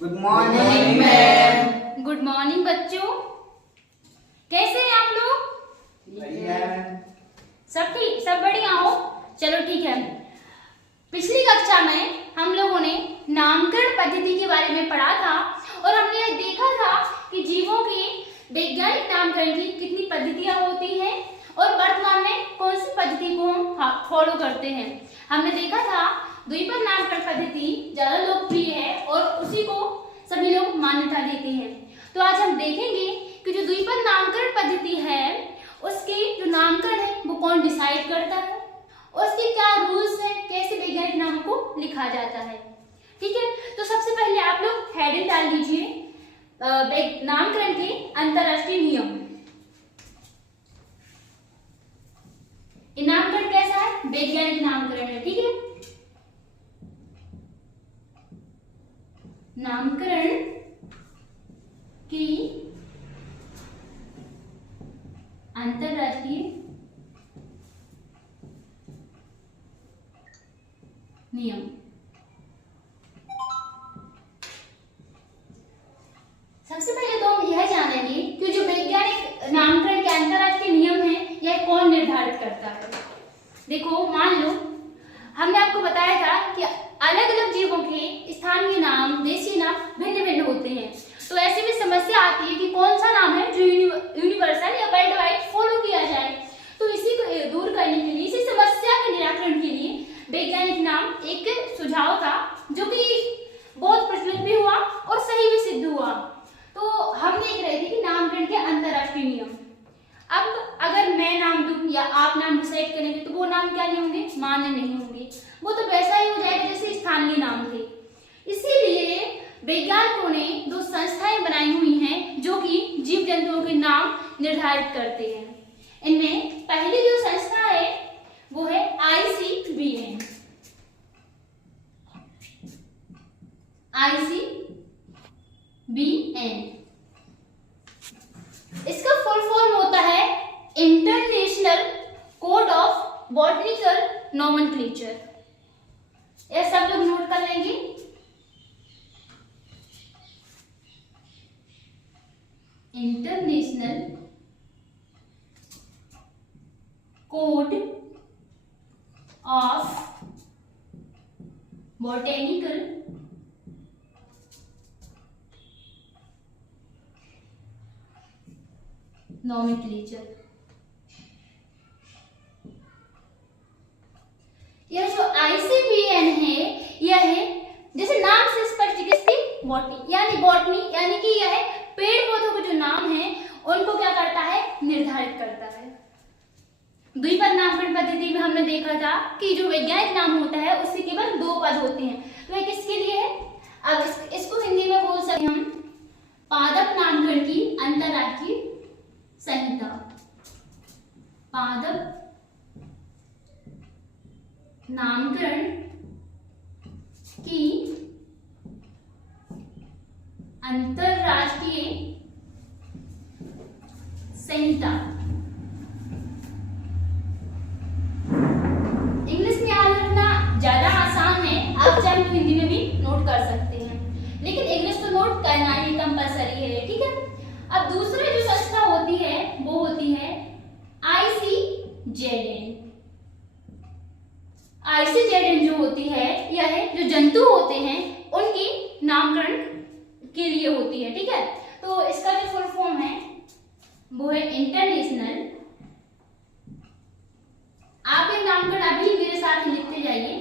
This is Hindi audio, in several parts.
Good morning ma'am. Good morning बच्चों, कैसे हैं आप लोग? सब ठीक, सब बढ़िया हो? चलो ठीक है। पिछली कक्षा में हम लोगों ने नामकरण पद्धति के बारे में पढ़ा था और हमने यह देखा था कि जीवों के वैज्ञानिक नामकरण की कितनी पद्धतियां होती हैं और वर्तमान में कौन सी पद्धति को हम फॉलो करते हैं। हमने देखा था द्विपद नामकरण पद्धति ज्यादा लोकप्रिय है और उसी को सभी लोग मान्यता देते हैं। तो आज हम देखेंगे कि जो द्विपद नामकरण पद्धति है उसके जो नामकरण है वो कौन डिसाइड करता है, उसके क्या रूल्स हैं, कैसे वैज्ञानिक नामों को लिखा जाता है। ठीक है, तो सबसे पहले आप लोग हेडिंग डाल दीजिए नामकरण के अंतरराष्ट्रीय नियम। नामकरण कैसा है? वैज्ञानिक नामकरण है। ठीक है, नामकरण की अंतरराष्ट्रीय नियम। सबसे पहले तो हम यह जानेंगे कि जो वैज्ञानिक नामकरण के अंतरराष्ट्रीय नियम है यह कौन निर्धारित करता है। देखो, मान लो हमने आपको बताया था कि अलग अलग जीवों के स्थानीय नाम, देशी नाम भिन्न भिन्न होते हैं। तो ऐसे में समस्या आती है कि कौन सा नाम है जो यूनिवर्सल या वर्ल्ड वाइड फॉलो किया जाए। तो इसी को दूर करने के लिए, इसी समस्या के निराकरण के लिए वैज्ञानिक नाम एक सुझाव था जो कि बहुत प्रचलित भी हुआ और सही भी सिद्ध हुआ। तो हम देख रहे थे कि नामकरण के अंतरराष्ट्रीय नियम। अब अगर मैं नाम दूं या आप नाम डिसाइड करेंगे तो वो नाम क्या नहीं होंगे? मान्य नहीं होंगे। वो तो वैसा ही हो जाएगा जैसे स्थानीय नाम थे। इसीलिए वैज्ञानिकों ने दो संस्थाएं बनाई हुई हैं जो कि जीव जंतुओं के नाम निर्धारित करते हैं। इनमें पहली जो संस्था है वो है ICVN। इसका फुल फॉर्म होता है international code of botanical nomenclature. यह सब लोग नोट कर लेंगे। International code of botanical nomenclature. यह जो ICVN है यह है, जैसे नाम से स्पष्ट, किसकी? बॉटनी, यानी कि यह पेड़ पौधों के जो नाम है उनको क्या करता है? निर्धारित करता है। द्विपद नामकरण पद्धति में हमने देखा था कि जो वैज्ञानिक नाम होता है उससे केवल दो पद होते हैं। तो यह किसके लिए है? अब इसको हिंदी में बोल सकते हम पादप नामकरण की अंतरराष्ट्रीय संहिता। पादप नामकरण की अंतरराष्ट्रीय संहिता। इंग्लिश में याद रखना ज्यादा आसान है, आप चाहे तो हिंदी में भी नोट कर सकते हैं, लेकिन इंग्लिश तो नोट करना ही कंपलसरी है। ठीक है, अब दूसरी जो संस्था होती है वो होती है ICZN। ICZN जो होती है यह है जो जंतु होते हैं उनकी नामकरण के लिए होती है। ठीक है, तो इसका जो फुल फॉर्म है वो है इंटरनेशनल, आप ये नामकरण अभी मेरे साथ लिखते जाइए,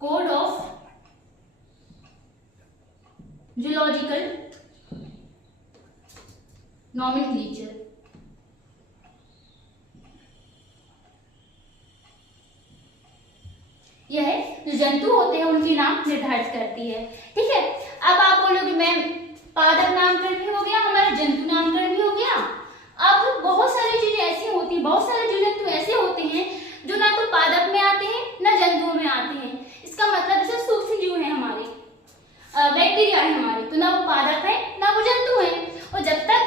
कोड ऑफ जूलॉजिकल नोमेनक्लेचर। यह जो जंतु होते हैं उनके नाम निर्धारित करती है। ठीक है, अब आप बोलोगे मैम पादप नामकरण भी हो गया, हमारा जंतु नामकरण भी हो गया। अब बहुत सारी चीजें ऐसी होती हैं, बहुत सारे जीव जंतु ऐसे होते हैं जो ना तो पादप में आते हैं ना जंतुओं में आते हैं। इसका मतलब जैसे सूक्ष्म जीव है हमारे, बैक्टीरिया है हमारे, तो ना वो पादप है ना वो जंतु है। और जब तक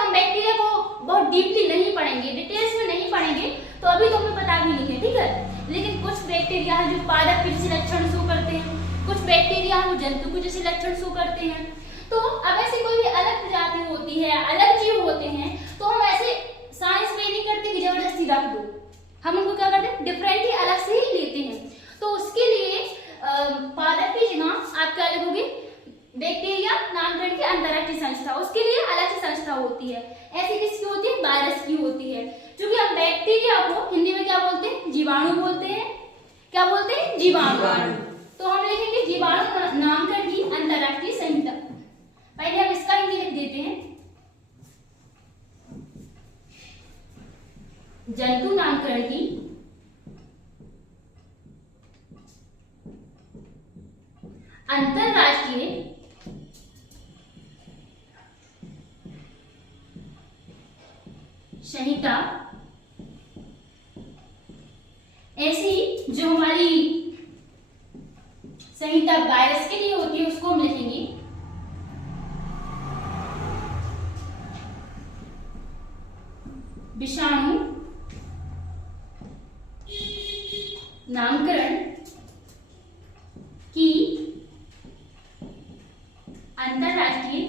हम बैक्टीरिया को बहुत डीपली नहीं पढ़ेंगे, डिटेल्स में नहीं पढ़ेंगे, तो अभी तो हमें पता भी नहीं है। ठीक है, लेकिन कुछ बैक्टीरिया है जो पादप के जैसे लक्षण शो करते हैं, कुछ बैक्टीरिया वो जंतु को जैसे लक्षण शो करते हैं। तो अब ऐसे कोई भी अलग प्रजाति होती है, अलग जीव होते हैं, तो हम ऐसे साइंस में नहीं करते कि जबरदस्ती रख दो, हम उनको क्या करते हैं, डिफरेंट ही अलग से ही लेते हैं। तो उसके लिए पादप की जगह आप क्या लिखोगे, बैक्टीरिया नामकरण की अंतरराष्ट्रीय संस्था, उसके लिए अलग से संस्था होती है। ऐसी किसकी होती है, वायरस की होती है। क्योंकि हम बैक्टीरिया को हिंदी में क्या बोलते हैं, जीवाणु बोलते हैं। क्या बोलते हैं, जीवाणु। तो हम लिखेंगे जीवाणु नामकरण की अंतरराष्ट्रीय संहिता। पहले हम इसका हिंदी लिख देते हैं, जंतु नामकरण की अंतरराष्ट्रीय संहिता। ऐसी जो हमारी संहिता वायरस के लिए होती है उसको हम लिखेंगे विषाणु नामकरण की अंतरराष्ट्रीय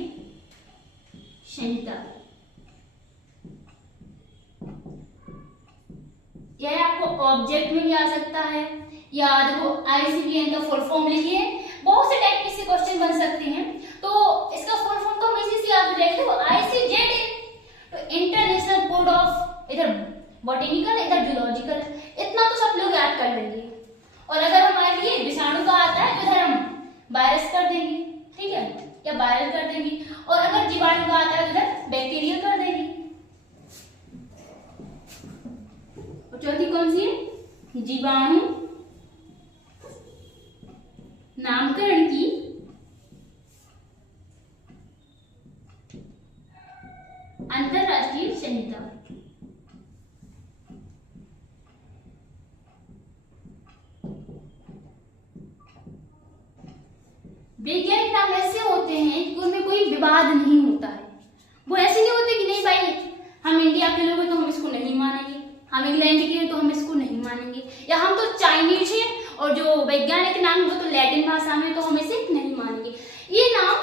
संहिता। यह आपको ऑब्जेक्ट में भी आ सकता है, या देखो ICVN का फुल फॉर्म लिखिए, बहुत से टाइप के क्वेश्चन बन सकते हैं। तो इसका फुल फॉर्म तो हम इसी से याद हो जाएगा। तो ICZN, तो इंटरनेशनल बोर्ड ऑफ, इधर बॉटेनिकल इधर जूलॉजिकल, इतना तो सब लोग याद कर लेंगे। और अगर हमारे लिए विषाणु का आता है तो इधर हम वायरस कर देंगे, ठीक है, या वायरल कर देंगे। और अगर जीवाणु का आता है तो इधर बैक्टीरिया कर देंगे। और चौथी कौन सी है, जीवाणु नामकरण की अंतरराष्ट्रीय संहिता। वैज्ञानिक नाम ऐसे होते हैं कि उनमें कोई विवाद नहीं होता है। वो ऐसे नहीं होते कि नहीं भाई हम इंडिया के लोग हैं तो हम इसको नहीं मानेंगे, हम इंग्लैंड के हैं तो हम इसको नहीं मानेंगे, या हम तो चाइनीज हैं और जो वैज्ञानिक नाम है वो तो लैटिन भाषा में, तो हम इसे नहीं मानेंगे। ये नाम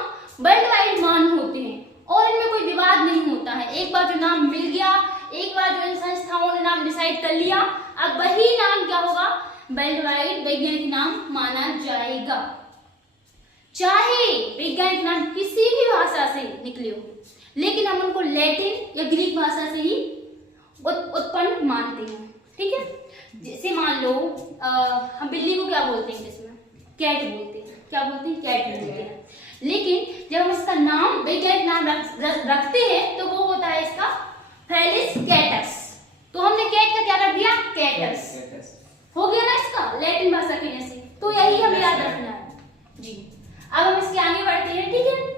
वर्ल्ड वाइड मान होते हैं और इनमें कोई विवाद नहीं होता है। एक बार जो नाम मिल गया, एक बार जो इन संस्थाओं ने नाम डिसाइड कर लिया, अब वही नाम क्या होगा, वर्ल्ड वाइड वैज्ञानिक नाम माना जाएगा। चाहे वैज्ञानिक नाम किसी भी भाषा से निकले हो, लेकिन हम उनको लैटिन या ग्रीक भाषा से ही उत्पन्न मानते हैं, ठीक है। जैसे मान लो हम बिल्ली को क्या बोलते हैं, इसमें कैट बोलते हैं, क्या बोलते हैं, कैट बोलते हैं। लेकिन जब हम इसका नाम वैज्ञानिक नाम रखते हैं तो वो होता है इसका फेलिस कैटस। तो हमने कैट का क्या कर दिया, कैटस हो गया ना इसका लैटिन भाषा के जैसे। तो यही हमें याद रखना है जी। अब हम इसके आगे बढ़ते हैं, ठीक है।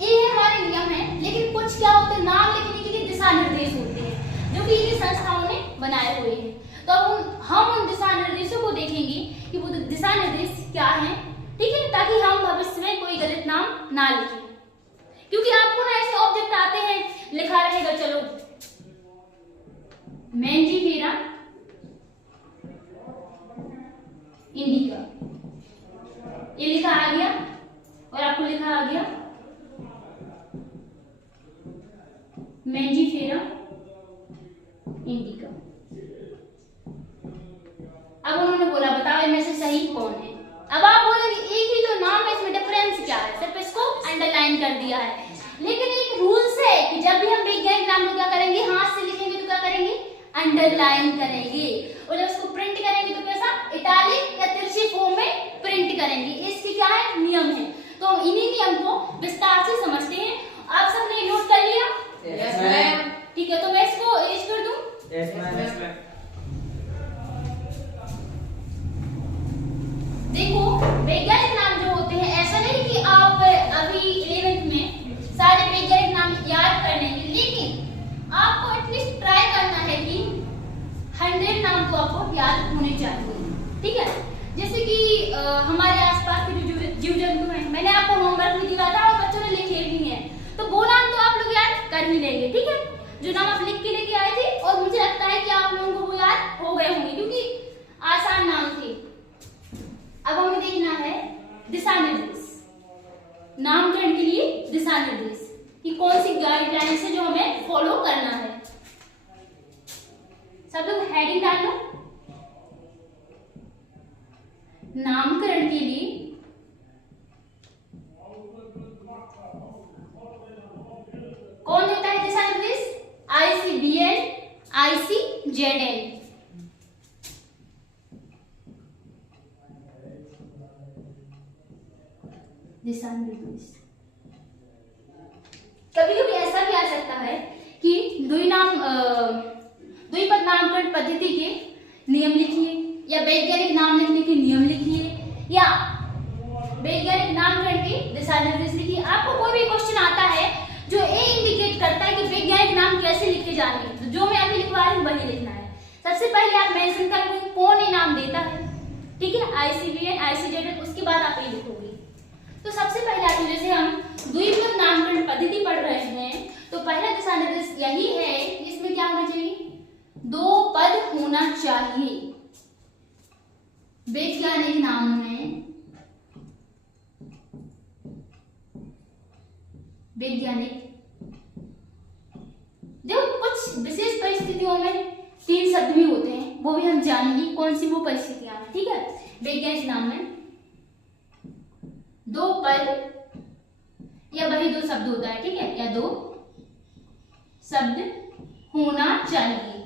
ये हमारे नियम है, लेकिन कुछ क्या होते हैं, नाम लिखने के लिए दिशा निर्देश होते हैं जो कि इन संस्थाओं ने बनाए हुए हैं। तो अब हम उन दिशा निर्देशों को देखेंगे कि वो दिशा निर्देश क्या हैं, ठीक है, ताकि हम भविष्य में कोई गलत नाम ना लिखें। क्योंकि आपको ना ऐसे ऑब्जेक्ट आते हैं, लिखा रहेगा चलो मैंजीफेरा इंडिका, ये लिखा आ गया और आपको लिखा आ गया मैंजीफेरा इंडिका। अब उन्होंने बोला बताओ इनमें से सही कौन है। अब आप बोलेंगे एक ही तो नाम है, इसमें डिफरेंस क्या है, सिर्फ इसको अंडरलाइन कर दिया है। लेकिन एक रूल्स है कि जब भी हम वैज्ञानिक नाम को क्या करेंगे, हाथ से लिखेंगे तो क्या करेंगे, अंडरलाइन करेंगे। और जब इसको प्रिंट करेंगे तो कैसा, इटैलिक या तिरछे फॉर्म में प्रिंट करेंगे। इसके क्या है, नियम है। तो हम इन्हीं नियम को विस्तार से समझते हैं। आप सबने नोट कर लिया? Yes ma'am. ठीक है, तो मैं इसको एज कर दूं? Yes ma'am. देखो वैज्ञानिक नाम जो होते हैं, ऐसा नहीं कि आप अभी 11th में सारे वैज्ञानिक नाम याद कर लेंगे, लेकिन आपको एटलीस्ट ट्राई करना है कि 100 नाम तो आपको याद होने चाहिए, ठीक है। जैसे कि हमारे आसपास के जो जीव जंतु हैं, मैंने आपको होमवर्क भी दिया था और बच्चों ने लिखे भी हैं, तो वो नाम तो आप लोग याद कर ही लेंगे, ठीक है। जो नाम आप लिख के लेके आए थे, और मुझे लगता है कि आप लोगों को वो याद हो गए होंगे क्योंकि आसान नाम थे। अब हमें देखना है दिशा निर्देश, नामकरण के लिए दिशा निर्देश कि कौन सी गाइडलाइंस है जो हमें फॉलो करना है। सब लोग हेडिंग डाल लो। नामकरण के लिए कौन देता है दिशा निर्देश? ICBN, ICZN। दिशा निर्देश। कभी कभी ऐसा भी आ सकता है कि द्विपद नामकरण पद्धति के नियम लिखिए या वैज्ञानिक नाम लिखने के नियम लिखिए या वैज्ञानिक नामकरण के दिशा निर्देश लिखिए। आपको कोई भी क्वेश्चन आता है जो ये इंडिकेट करता है कि वैज्ञानिक नाम कैसे लिखे जाने हैं, तो जो मैं अभी लिखवा रही हूँ वही लिखना है। सबसे पहले आप मेंशन करेंगे कौन ये नाम देता है, ठीक है, ICBN, ICZN, उसके बाद आप ये लिखोगे। तो सबसे पहले आप, जैसे हम द्विपद नामकरण पद्धति पढ़ रहे हैं, तो पहला दिशा निर्देश यही है कि इसमें क्या होना चाहिए? 2 पद होना चाहिए। वैज्ञानिक नाम में जो कुछ विशेष परिस्थितियों में 3 शब्द भी होते हैं, वो भी हम जानेंगे कौन सी वो परिस्थितियां हैं, ठीक है। वैज्ञानिक नाम में 2 पद या वही 2 शब्द होता है, ठीक है, या 2 शब्द होना चाहिए।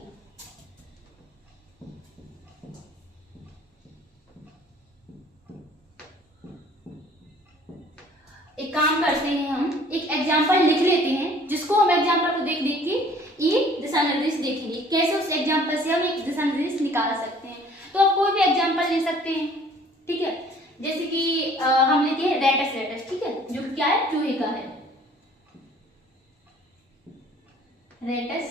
एक काम करते हैं, हम एक एग्जाम्पल लिख लेते हैं, जिसको हम एग्जाम्पल को देख देख के ये दिशा निर्देश देखेंगे कैसे उस एग्जाम्पल से हम एक दिशा निर्देश निकाल सकते हैं। तो आप कोई भी एग्जाम्पल ले सकते हैं, ठीक है। जैसे कि हम लेते हैं रेटस, ठीक है, जो क्या है? चूहे का है। रेटस,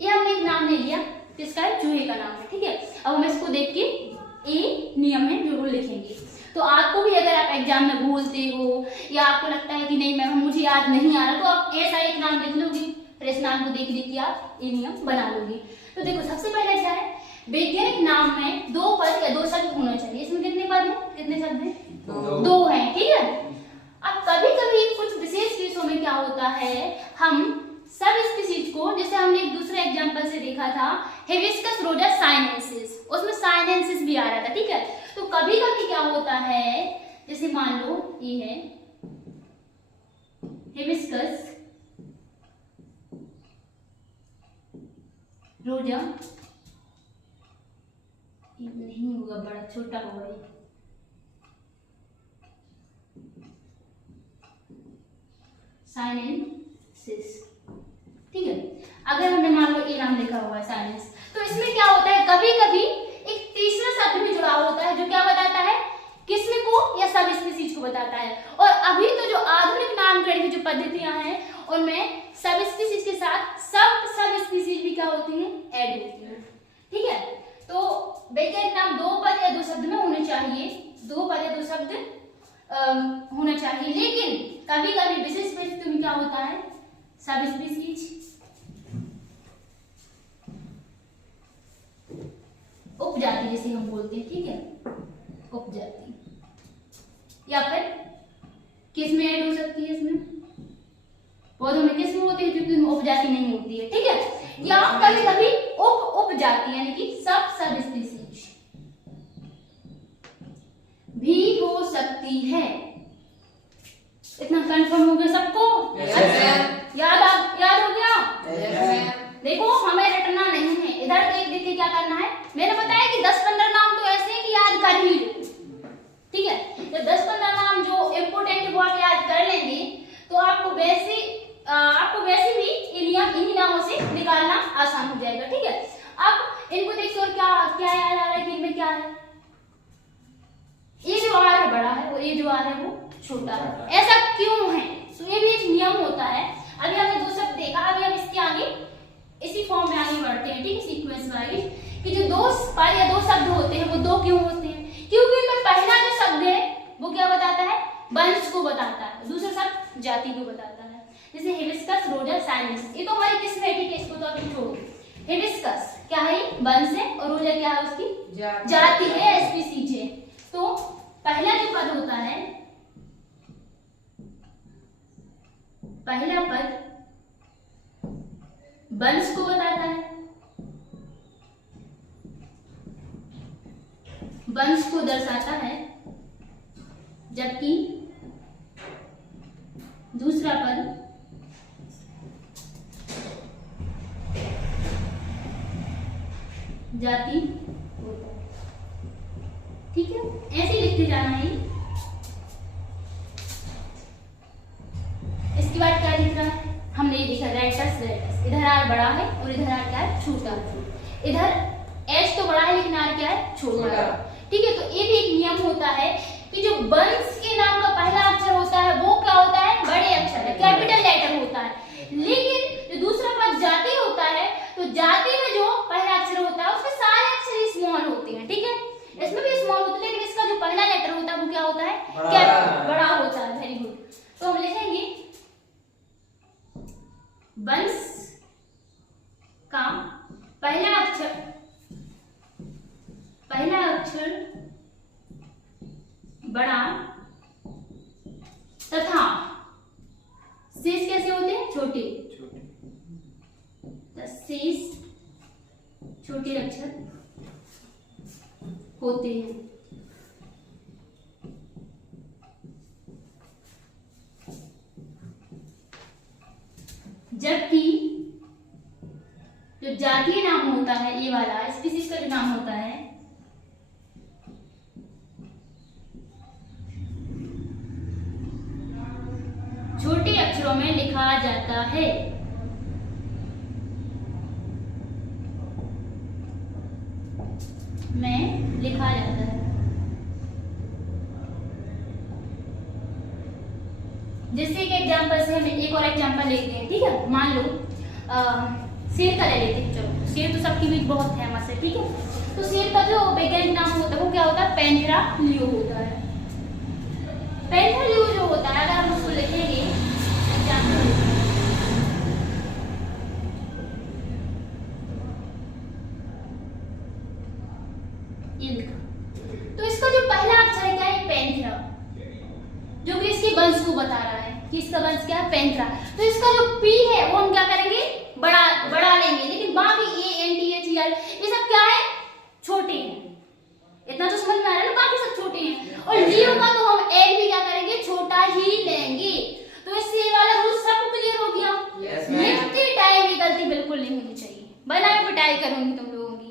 ये हमने एक नाम ले लिया, किसका है? चूहे का नाम है, ठीक है। अब हम इसको देख के ये नियम है जो रूल लिखेंगे। तो आपको भी अगर आप एग्जाम में भूलते हो या आपको लगता है कि नहीं मैम मुझे याद नहीं आ रहा, तो आप ऐसा एक नाम लिख लोगे, फिर इस नाम को देख देख के आप ये नियम बना लोगे। तो देखो सबसे पहले क्या है? वैज्ञानिक नाम में 2 पद या 2 शब्द होना चाहिए। इसमें कितने पद हैं? कितने शब्द हैं? 2 हैं, ठीक है। अब कभी कभी कुछ विशेष केसों में क्या होता है, हम सब स्पीशीज को, जैसे हमने एक दूसरे एग्जांपल से देखा था हिबिस्कस रोजा साइनेंसिस, उसमें साइनेंसिस भी आ रहा था, ठीक है। तो कभी कभी क्या होता है, जैसे मान लो ये है हिबिस्कस रोजा, नहीं होगा, बड़ा छोटा होगा ये, साइनेंसिस, ठीक है। अगर हमने मान लो ये नाम लिखा हुआ है साइनेंस, तो इसमें क्या होता है, कभी कभी एक तीसरा शब्द भी जुड़ा होता है जो क्या बताता है? किस्म को या सब स्पीशीज को बताता है। और अभी तो जो आधुनिक नामकरण की जो पद्धतियां हैं, उनमें सब स्पीशीज के साथ सब स्पीशीज भी क्या होती हैं? ऐड होती हैं, ठीक है। तो वैज्ञानिक नाम 2 पद या 2 शब्द में होने चाहिए, 2 पद या 2 शब्द होना चाहिए, लेकिन कभी कभी विशेष परिस्थिति में क्या होता है? सब स्पीशीज, उपजाति जैसे हम बोलते हैं, ठीक है, उपजाति, या फिर किस्में ऐड हो सकती है। इसमें पौधों में किस्में होती है जो उपजाति नहीं होती है, ठीक है, या कभी कभी उपजाति यानी कि सब स्पीशीज भी हो सकती है। इतना कंफर्म हो गया सबको? याद हो गया? देखो हमें रटना नहीं है, इधर देख देख के क्या करना है। मैंने बताया कि 10-15 नाम तो ऐसे हैं कि याद कर ही लो, ठीक है। तो 10-15 नाम जो इम्पोर्टेंट वो आप याद कर लेंगे, तो आपको वैसे भी इन्हीं नामों से निकालना आसान हो जाएगा, ठीक है। अब इनको देखिए और क्या याद आ रहा है कि इनमें क्या है? ये जो आ रहा है बड़ा है और ये जो आ रहा है वो छोटा है। ऐसा क्यों है? तो ये भी एक नियम होता है। अभी हमने 2 शब्द देखा, अभी हम इसके आगे इसी फॉर्म में आगे बढ़ते हैं, ठीक है, सीक्वेंस वाइज, कि जो 2 पद या 2 शब्द होते हैं वो 2 क्यों होते हैं? क्योंकि इनमें पहला जो शब्द है वो क्या बताता है? वंश को बताता है, दूसरा शब्द जाति को बताता है। जैसे हिबिस्कस रोजा साइनेंसिस, ये तो हमारी किस्म है, ठीक है, इसको तो अभी छोड़ो। हिबिस्कस क्या है? वंश है, और रोजा क्या है? उसकी जाति जाति है, स्पीसीज है। तो पहला जो पद होता है, पहला पद वंश को बताता है, वंश को दर्शाता है, जबकि दूसरा पद जाति होता है। ठीक है, ऐसे ही लिखते जाना है। इसके बाद क्या लिख रहा है? हमने लिखा रेटस रेटस, इधर आर बड़ा है और इधर आर क्या है? छोटा है। इधर एच तो बड़ा है लेकिन आर क्या है? छोटा है। ठीक है, तो ये भी एक नियम होता है कि जो वंश के नाम का पहला अक्षर होता है वो क्या होता है? बड़े अक्षर है, कैपिटल लेटर होता है। लेकिन जो दूसरा पद जाति होता है, तो जाति में जो पहला अक्षर होता है उसके सारे अक्षर स्मॉल होते हैं। ठीक है, इसमें भी स्मॉल होते हैं, लेकिन इसका जो पहला लेटर होता है वो क्या होता है? बड़ा होता है। Very good. तो हम लिखेंगे वंश का पहला अक्षर बड़ा तथा शेष कैसे होते हैं? छोटे। शेष छोटे अक्षर होते हैं। जबकि जो जातीय नाम होता है, ये वाला स्पीसीज का जो नाम होता है, छोटे अक्षरों में लिखा जाता है। लिखा जाता है। जैसे एक एग्जांपल से हम एक और एग्जांपल लेते हैं, ठीक है। मान लो शेर का ले लेते हैं। चलो, शेर तो सबके बीच बहुत फेमस है, ठीक है। तो शेर का जो वैज्ञानिक नाम होता है वो क्या होता है? पैंथेरा लियो होता है। पैंथेरा लियो जो होता है, अगर हम उसको लिखेंगे एग्जांपल, ये लिखा, तो इसका जो पहला अक्षर है क्या है? पैंथेरा, जो कि इसके वंश को बता रहा है कि इसका वंश क्या है? पैंथेरा। तो इसका जो पी है वो हम क्या करेंगे? बढ़ा लेंगे, लेकिन बाकी A N T H L ये सब क्या है? छोटे हैं। इतना तो समझ में आ रहा है ना, बाकी सब छोटे हैं। और लियो का तो हम एल भी क्या करेंगे? छोटा ही लेंगे। तो इससे ये वाला रूल सबको क्लियर हो गया। लिखते टाइम ये गलती बिल्कुल नहीं होनी चाहिए, वरना मैं पिटाई करूंगी तुम लोगों की,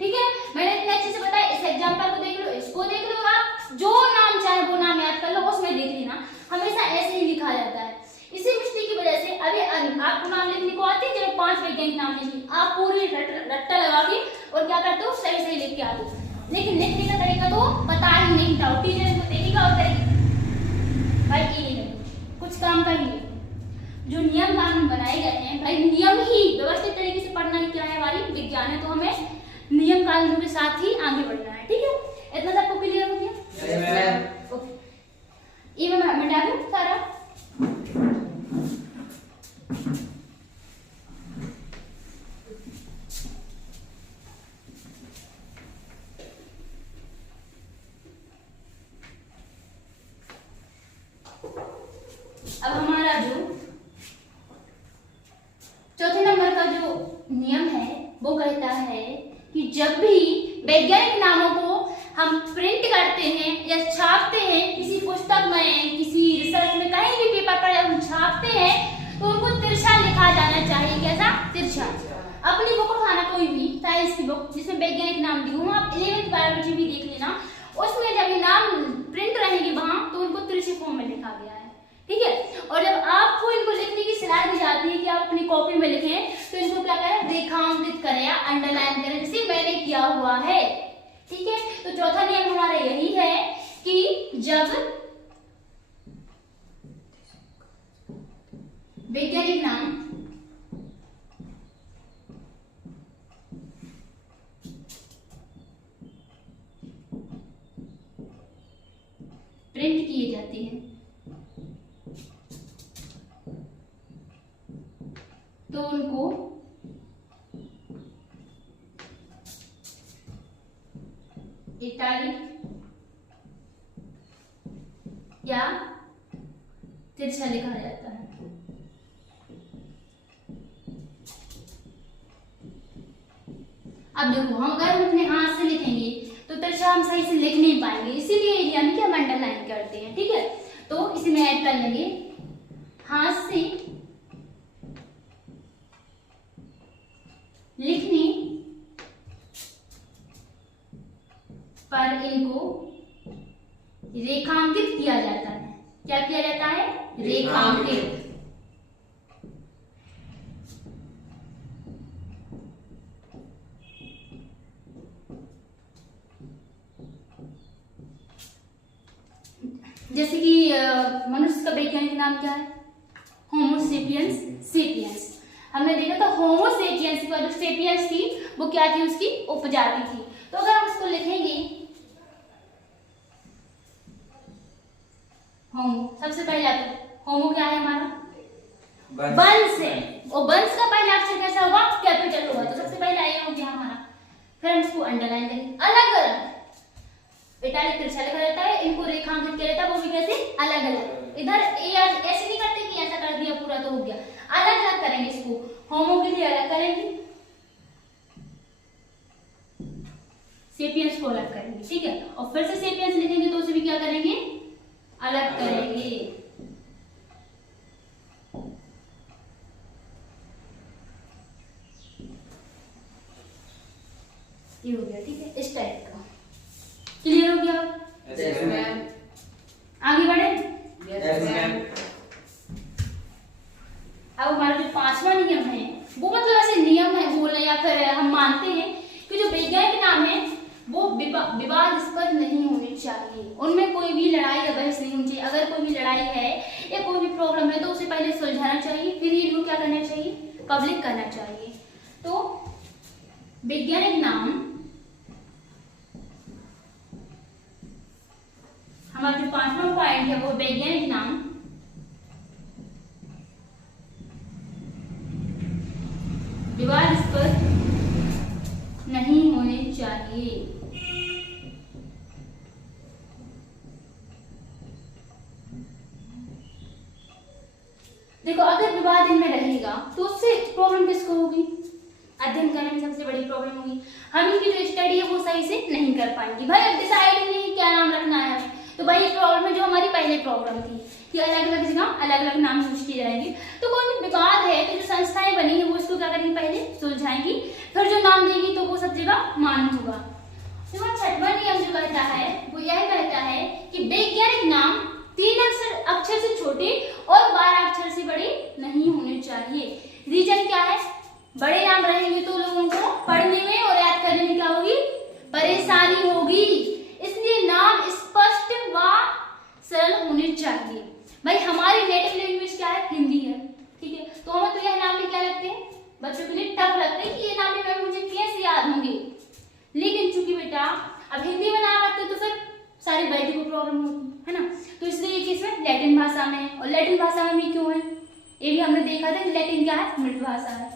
ठीक है। मैंने इतने अच्छे से बताया। इस एग्जांपल को देख लो, इसको देख लो, आप जो नाम चाहे वो नाम याद कर लो, उसमें देख लेना, हमेशा ऐसे ही लिखा जाता है। इसी मिस्टेक की वजह से अभी आपको नाम लिखने को आती है, जब 5 वैज्ञानिक नाम लिखिए, आप पूरी रट्टा लगा के और क्या करते हो? सही सही लिख के आ दो, लेकिन लिखने का तरीका तो पता ही नहीं था। टीचर को देखेगा और करेगी भाई ये नहीं, कुछ काम का ही नहीं। जो नियम कानून बनाए गए हैं भाई, नियम ही व्यवस्थित तरीके से पढ़ना ही क्या है? हमारी विज्ञान है, तो हमें नियम कानून के साथ ही आगे बढ़ना है, ठीक है। इतना सबको क्लियर हो गया? ओके, ये मैं मिटा दूं सारा। अब हमारा जो चौथे नंबर का जो नियम है वो कहता है कि जब भी वैज्ञानिक नामों को हम प्रिंट करते हैं या छापते हैं, किसी पुस्तक में, किसी रिसर्च में, कहीं भी पेपर पर हम छापते हैं, तो उनको तिरछा लिखा जाना चाहिए। कैसा? तिरछा। अपनी बुक उठाना, कोई भी साइंस की बुक जिसमें वैज्ञानिक नाम दी हूँ, आप 11th बायोलॉजी भी देख लेना, उसमें जब ये नाम प्रिंट रहेंगे वहां, तो उनको तिरछे फॉर्म में लिखा गया है, ठीक है। और जब आपको इनको लिखने की सलाह दी जाती है कि आप अपनी कॉपी में लिखें, तो इनको क्या करें? रेखांकित करें या अंडरलाइन करें, जैसे मैंने किया हुआ है, ठीक है। तो चौथा नियम हमारा यही है कि जब वैज्ञानिक नाम प्रिंट किए जाते हैं, तो उनको इटैलिक या तिरछा लिखा जाता है। अब देखो हम अगर अपने हाथ से लिखेंगे तो तिरछा हम सही से लिख नहीं पाएंगे, इसीलिए एरिया में क्या अंडरलाइन करते हैं, ठीक है। तो इसमें ऐड कर लेंगे हाथ से लिखने पर इनको रेखांकित किया जाता है। क्या किया जाता है? रेखांकित। जैसे कि मनुष्य का वैज्ञानिक नाम क्या है? होमो सेपियंस सेपियंस। हमने देखा था होमो सेपियंस का जो सेपियंस थी वो क्या थी? उसकी उपजाति थी। तो अगर हम इसको लिखेंगे होमो, सबसे पहला तो होमो क्या है हमारा? वंश है, और वंश का पहला अक्षर कैसा होगा? कैपिटल होगा। तो सबसे पहला ये हो गया हमारा। फिर हम इसको अंडरलाइन करेंगे। अलग अलग इटैलिक तिरछा लिखा जाता है, इनको रेखांकित किया जाता है, वो भी कैसे? अलग अलग। इधर ऐसे नहीं करते कि ऐसा कर दिया पूरा तो हो गया, अलग अलग करेंगे इसको। होमो के लिए अलग करेंगे, सेपियंस को अलग करेंगे, ठीक है। और फिर से सेपियंस लिखेंगे तो उसे भी क्या करेंगे? अलग करेंगे। ये हो गया, ठीक है, इस टाइप का। क्लियर हो गया? Yes ma'am. आगे बढ़े। Yes ma'am. अब हमारा जो पांचवा नियम है वो मतलब ऐसे नियम है बोलना, या फिर हम मानते हैं कि जो वैज्ञानिक नाम है वो विवादास्पद नहीं होने चाहिए, उनमें कोई भी लड़ाई या बहस नहीं होनी चाहिए। अगर कोई भी लड़ाई है या कोई भी प्रॉब्लम है तो उसे पहले सुलझाना चाहिए, फिर इनको क्या करना चाहिए? पब्लिक करना चाहिए। तो वैज्ञानिक नाम, हमारा जो पांचवा पॉइंट है वो वैज्ञानिक नाम विवादास्पद नहीं होने चाहिए। देखो अगर विवाद इनमें रहेगा तो उससे प्रॉब्लम किसको होगी? अध्ययन करने में सबसे बड़ी प्रॉब्लम होगी। हम इनकी जो स्टडी है वो सही से नहीं कर पाएंगे। भाई अब डिसाइड ही नहीं क्या नाम रखना है, तो भाई प्रॉब्लम है जो हमारी पहले प्रॉब्लम थी कि अलग अलग जगह अलग अलग नाम यूज किए जाएंगे। तो कोई भी विवाद है तो जो संस्थाएं बनी है वो इसको क्या करेंगी? पहले सुलझाएंगी, फिर जो नाम देगी तो वो सब जगह मान्य होगा। तो छठवां नियम जो कहता है वो यह कहता है कि वैज्ञानिक नाम 3 अक्षर से छोटे और 12 अक्षर से बड़े नहीं होने चाहिए। रीजन क्या है? बड़े नाम रहेंगे तो लोगों को पढ़ने में और याद करने में क्या होगी? परेशानी होगी। इसलिए नाम स्पष्ट व सरल होने चाहिए। भाई हमारी नेटिव लैंग्वेज क्या है? हिंदी है, ठीक है। तो हमें तो यह नाम भी क्या लगते हैं? बच्चों के लिए टफ लगते हैं कि ये नाम भी मुझे कैसे याद होंगे। लेकिन चूंकि बेटा अब हिंदी में नाम रखते तो फिर सारी बैठी को प्रॉब्लम होती है ना, तो इसलिए ये किस में? लैटिन भाषा में है। और लैटिन भाषा में भी क्यों है? ये भी हमने देखा था कि लैटिन क्या है? मृत भाषा है।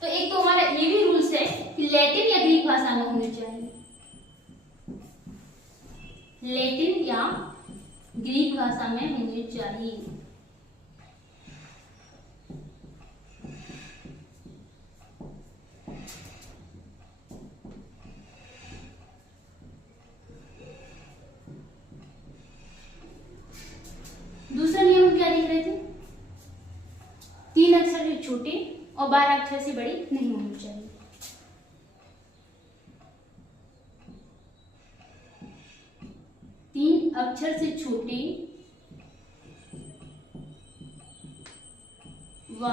तो एक तो हमारा ये भी रूल्स है कि लैटिन या ग्रीक भाषा में होनी चाहिए, लैटिन या ग्रीक भाषा में होनी चाहिए। दूसरा नियम क्या लिख रहे थे? 3 अक्षर से छोटे और 12 अक्षर से बड़ी नहीं होनी चाहिए। तीन अक्षर से छोटे व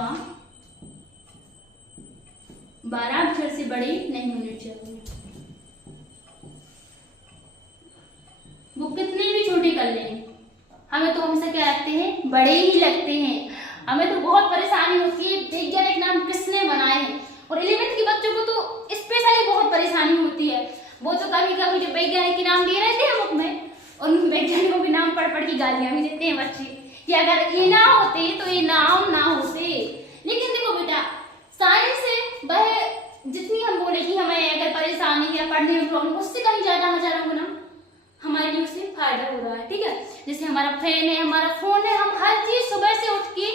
12 अक्षर से बड़े नहीं होने चाहिए। वो कितने भी छोटे कर लें, हमें तो हमेशा क्या लगते हैं? बड़े ही लगते हैं। हमें तो बहुत परेशानी होती है वैज्ञानिक नाम किसने बनाए हैं, और 11th के बच्चों को तो स्पेशली बहुत परेशानी होती है। वो तो कभी कभी जो वैज्ञानिक के नाम दे रहे थे बुक में, उन वैज्ञानिकों के नाम पढ़ पढ़ के गालियां भी देते हैं बच्चे कि अगर ये ना होते तो ये नाम ना होते। लेकिन देखो बेटा साइंस से वह जितनी हम बोले कि हमें अगर परेशानी या पढ़ने में प्रॉब्लम, उससे कहीं ज्यादा हजारों गुना हमारे लिए उससे फायदा हो रहा है। ठीक है, जैसे हमारा फैन है, हमारा फोन है, हम हर चीज सुबह से उठ के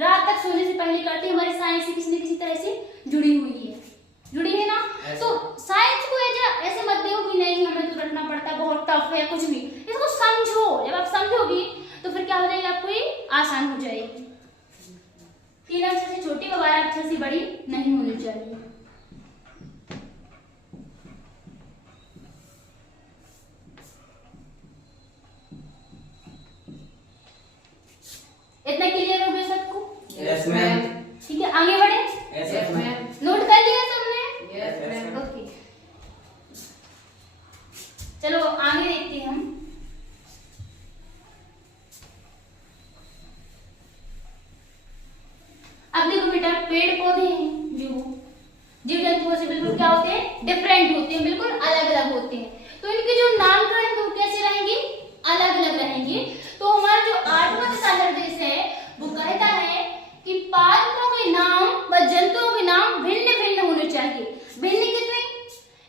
रात तक सोने से पहले करते हैं, हमारी साइंस से किसी न किसी तरह से जुड़ी है ना। तो साइंस को ऐसे मत देखो कि नहीं हमें तो रटना पड़ता है, बहुत टफ है, कुछ भी। इसको समझो, जब आप समझोगी तो फिर क्या हो जाएगा, आपको ये आसान हो जाएगी। 3 अक्षर से छोटी व 12 अक्षर से बड़ी नहीं होनी चाहिए। इतना क्लियर हो गया सबको? Yes ma'am. ठीक है, आगे बढ़े। Yes ma'am. नोट कर लिया सबने? Yes ma'am. ओके, चलो आगे देखते हैं हम। अब देखो बेटा, पेड़ पौधे हैं जो जीव जंतुओं से बिल्कुल क्या होते हैं, डिफरेंट होते हैं, बिल्कुल अलग अलग होते हैं। तो इनके जो नामकरण है वो कैसे रहेंगे, अलग अलग रहेंगे। तो हमारा जो 8वां दिशा निर्देश है वो कहता है कि पादपों के नाम व जंतुओं के नाम भिन्न भिन्न होने चाहिए। भिन्न कितने,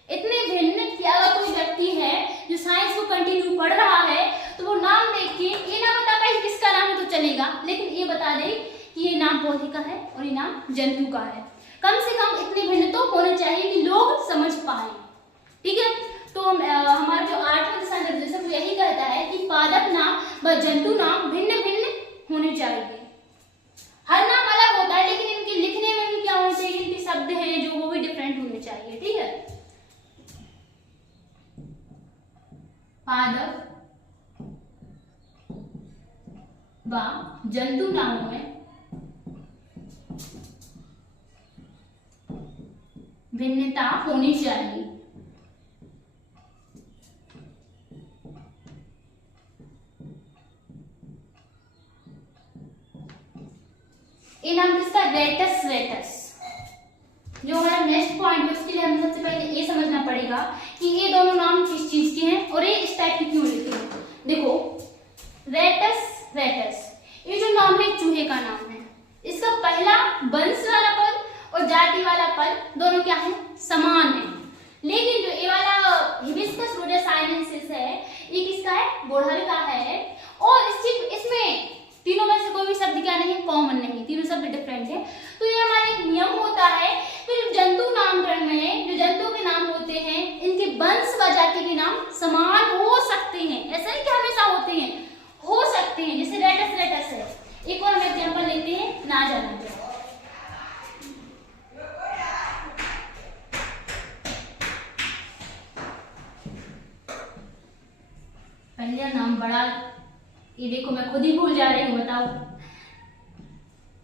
इतने भिन्न कि अगर कोई व्यक्ति है जो साइंस को कंटिन्यू पढ़ रहा है तो वो नाम देख के ये ना बता पाए किसका नाम है तो चलेगा, लेकिन ये बता दे कि ये नाम पौधे का है और ये नाम जंतु का है। कम से कम इतने भिन्न तो होने चाहिए कि लोग समझ पाए। ठीक है, तो हमारा जो 8वां दिशा निर्देश है वो यही कहता है कि पादप नाम व जंतु नाम भिन्न भिन्न होने चाहिए। हर नाम अलग होता है लेकिन इनके लिखने में भी क्या होना चाहिए, इनके शब्द हैं जो वो भी डिफरेंट होने चाहिए। ठीक है, पादप व जंतु नामों में भिन्नता होनी चाहिए। ये नाम किसका, रेटस। रेटस जो हमारा नेक्स्ट पॉइंट है उसके लिए हमें सबसे पहले ये समझना पड़ेगा कि ये दोनों नाम किस चीज के हैं और ये इस टाइप के क्यों लिखे हैं। देखो, रेटस ये जो नाम है चूहे का नाम है। इसका पहला वंश वाला पद और जाति वाला पद दोनों क्या है, समान है। लेकिन जो ये वाला हिबिस्कस रोजा साइनेंसिस है ये किसका है, बोढ़ल का है। और इसमें तीनों में से कोई भी शब्द क्या नहीं है, कॉमन नहीं, तीनों शब्द डिफरेंट है। तो ये हमारा एक नियम होता है कि जो जंतु नामकरण में जो जंतु के नाम होते हैं इनके वंश व जाति के नाम समान हो सकते हैं। ऐसा नहीं कि हमेशा होते हैं, हो सकते हैं। जैसे रेटस है, एक और हम एग्जांपल लेते हैं, नाजा। पहला नाम बड़ा, ये देखो मैं खुद ही भूल जा रही हूँ, बताओ।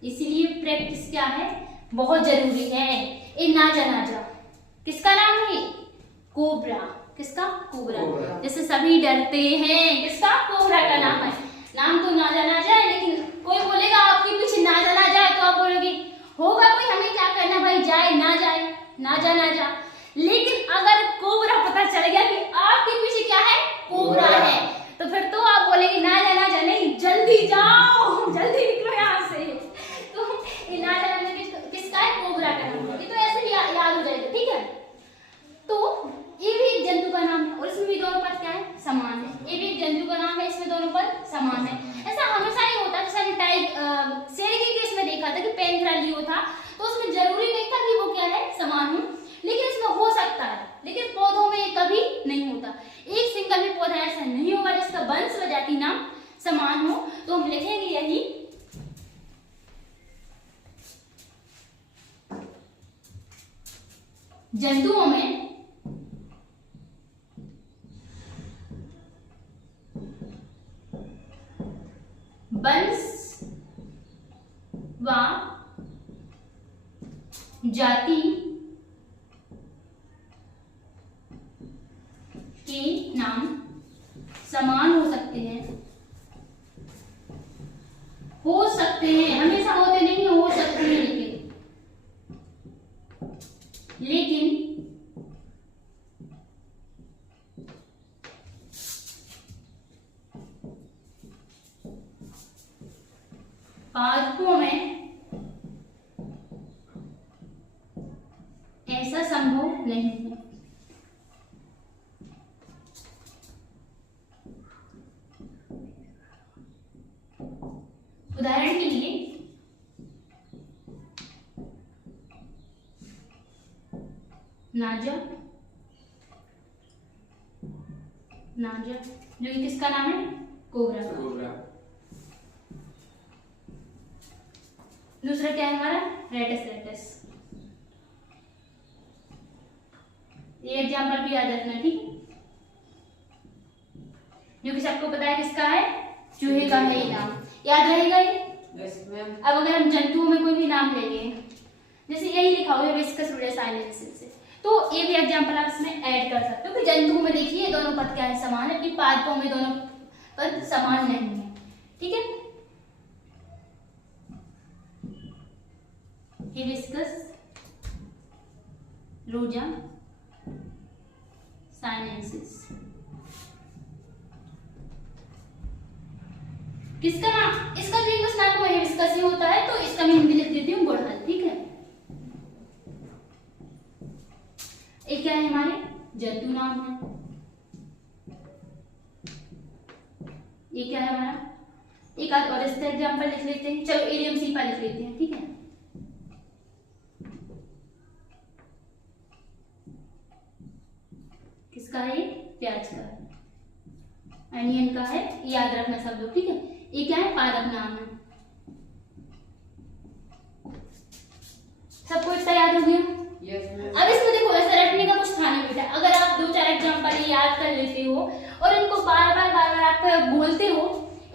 इसीलिए प्रैक्टिस क्या है, बहुत जरूरी है। ये नाजा किसका नाम है, कोबरा। किसका, कोबरा। जैसे सभी डरते हैं, किसका, कोबरा का नाम है। नाम तो नाजा है, लेकिन कोई बोलेगा आपके पीछे नाजा तो आप बोलोगे होगा कोई, हमें क्या करना भाई, जाए ना जाए, नाजा। लेकिन अगर कोबरा पता चल गया कि आपके पीछे क्या है, कोबरा है, तो फिर तो आप बोलेंगे नाजा नहीं, जल्दी जाओ, जल्दी निकलो यहाँ से। तो ये नाजा किसका है, कोबरा का नाम है। तो ऐसे याद हो जाएगा। ठीक है, तो ये भी एक जंतु का नाम है और इसमें भी दोनों पद क्या है, समान है। ये भी एक जंतु का नाम है, इसमें दोनों पद समान है। ऐसा हमेशा नहीं होता। जैसे शेर के केस में देखा था कि पैंथरा लियो था, तो उसमें जरूरी नहीं था कि वो क्या है, समान हो, लेकिन इसमें हो सकता है। लेकिन पौधों में कभी नहीं होता। एक सिंगल भी पौधा ऐसा नहीं होगा जिसका वंश व जाति नाम समान हो। तो हम लिखेंगे यही, जंतुओं में वंश व जाति के नाम समान हो सकते हैं, हमेशा होते नहीं, हो सकते हैं, लेकिन पादपों में ऐसा संभव नहीं है। नाजा, नाजा जो कि किसका नाम है? कोबरा का। कोबरा। दूसरा क्या है हमारा? Rates rates. ये एग्जाम्पल भी याद रखना, ठीक है? जो कि सबको पता है किसका है? चूहे का है ये नाम, याद रहेगा ये? Yes ma'am. अब अगर हम जंतुओं में कोई भी नाम ले लें, जैसे यही लिखा हुआ है विस्कस साइलेंसिस से, तो ये भी एग्जाम्पल आप इसमें ऐड कर सकते हो कि जंतुओं में देखिए दोनों पद क्या है? समान है, कि पादपों में दोनों पद समान नहीं है, ठीक है? Hibiscus Ruja sinensis. किसका नाम? इसका जो इंग्लिश नाम है हिबिस्कस ही होता है, तो इसका मैं हिंदी लिख देती हूँ गुड़हल, ठीक है? एक क्या है हमारे? जंतु नाम है। ये क्या है हमारा? एक आध और इसका एग्जाम्पल लिख लेते हैं। चलो एलियम सीपा लिख लेते हैं, ठीक है? किसका है? प्याज का है, अनियन का है, याद रखना सब लोग, ठीक है? ये क्या है? पादप नाम है। सबको इतना याद हो गया? Yes ma'am. अब इसमें देखो ऐसा रटने का कुछ था नहीं बेटा। अगर आप 2-4 एग्जाम्पल याद कर लेते हो और इनको बार बार आप बोलते हो,